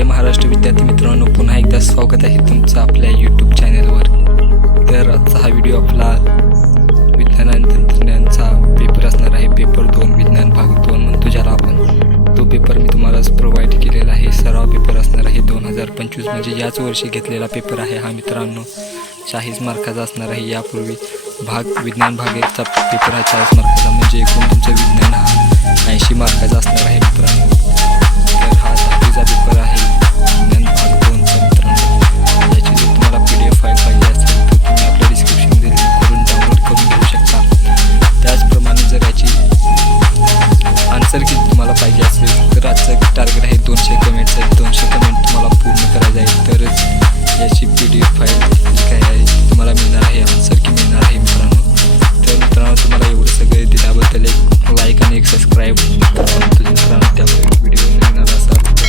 जय महाराष्ट्र विद्यार्थी मित्रांनो, पुन्हा एकदा स्वागत आहे तुमचं आपल्या यूट्यूब चॅनलवर। तर आजचा हा व्हिडिओ आपला विज्ञान आणि तंत्रज्ञानचा पेपर असणार आहे। पेपर 2 विज्ञान भाग 2 म्हणतो ज्याला आपण। तो पेपर मी तुम्हाला प्रोव्हाइड केलेला आहे। सराव पेपर असणार आहे 2025, म्हणजे याच वर्षी घेतलेला पेपर आहे हा मित्रांनो। 40 मार्काचा असणार आहे। यापूर्वी विज्ञान भाग 1चा पेपर हा 40 मार्काचा, म्हणजे एकूण तुमचं विज्ञान हा 80 मार्काचा असणार आहे मित्रांनो। तर हा 10वीचा पेपर आहे विज्ञान भाग 2चा मित्रांनो। याची जर तुम्हाला PDF फाईल पाहिजे असेल तर तुम्ही आपल्या डिस्क्रिप्शनमध्ये लिंक करून डाउनलोड करून घेऊ शकता। त्याचप्रमाणे जर याची आन्सर की तुम्हाला पाहिजे असेल तर आजचं टार्गेट आहे 200 कमेंट्स आहेत। 200 कमेंट तुम्हाला पूर्ण करायचे आहे तरच याची PDF फाईल जी काय आहे तुम्हाला मिळणार आहे, आन्सर की मिळणार आहे मित्रांनो। तर मित्रांनो, तुम्हाला एवढं सगळे दिल्याबद्दल एक लाईक आणि एक सबस्क्राईब करतो मित्रांनो। त्यामुळे व्हिडिओ नवीन आला असाल तर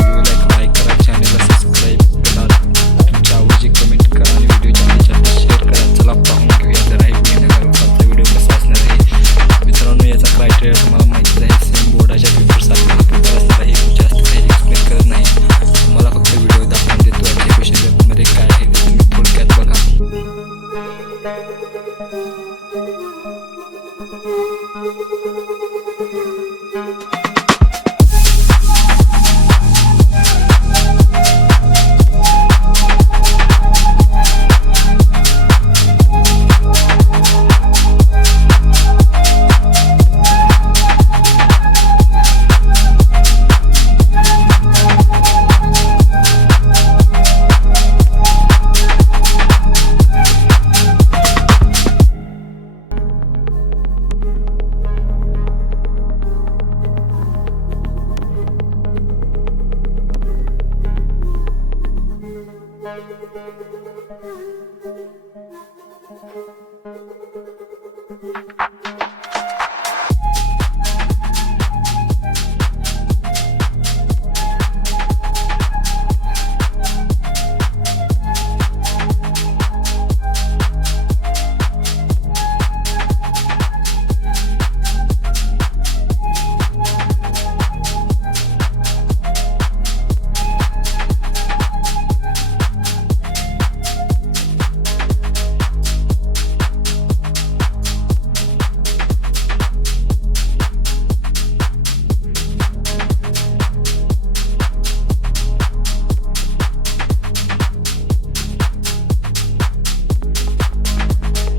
व्हिडिओला लाईक करा, चॅनलला सबस्क्राईब करा, तुमच्या आवडीची कमेंट करा आणि व्हिडिओ जास्तीत शेअर करा। चला पाहून घेऊया जरा हे विज्ञानाचा व्हिडिओ कसा असणार आहे मित्रांनो। याचा क्रायटेरिया तुम्हाला माहिती आहे, सेम बोर्डाच्या पेपरसारखा हा पेपर असणार आहे। जास्त काही एक्सप्लेन करत नाही, तुम्हाला फक्त व्हिडिओ दाखवून देतो। याच्या क्वेश्चन पेपरमध्ये काय आहे ते तुम्ही थोडक्यात बघा।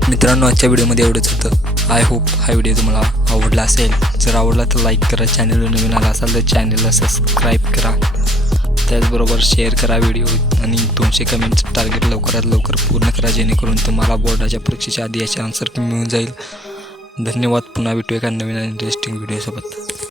मित्रांनो, आजच्या व्हिडिओमध्ये एवढंच होतं। आय होप हा व्हिडिओ तुम्हाला आवडला असेल। जर आवडला तर लाईक करा, चॅनलवर नवीन आला असाल तर चॅनलला सबस्क्राईब करा, त्याचबरोबर शेअर करा व्हिडिओ आणि 200 कमेंटचं टार्गेट लवकरात लवकर पूर्ण करा, जेणेकरून तुम्हाला बोर्डाच्या परीक्षेच्या आधी याचे आन्सर मिळून जाईल। धन्यवाद। पुन्हा भेटूया एका नवीन आणि इंटरेस्टिंग व्हिडिओसोबत।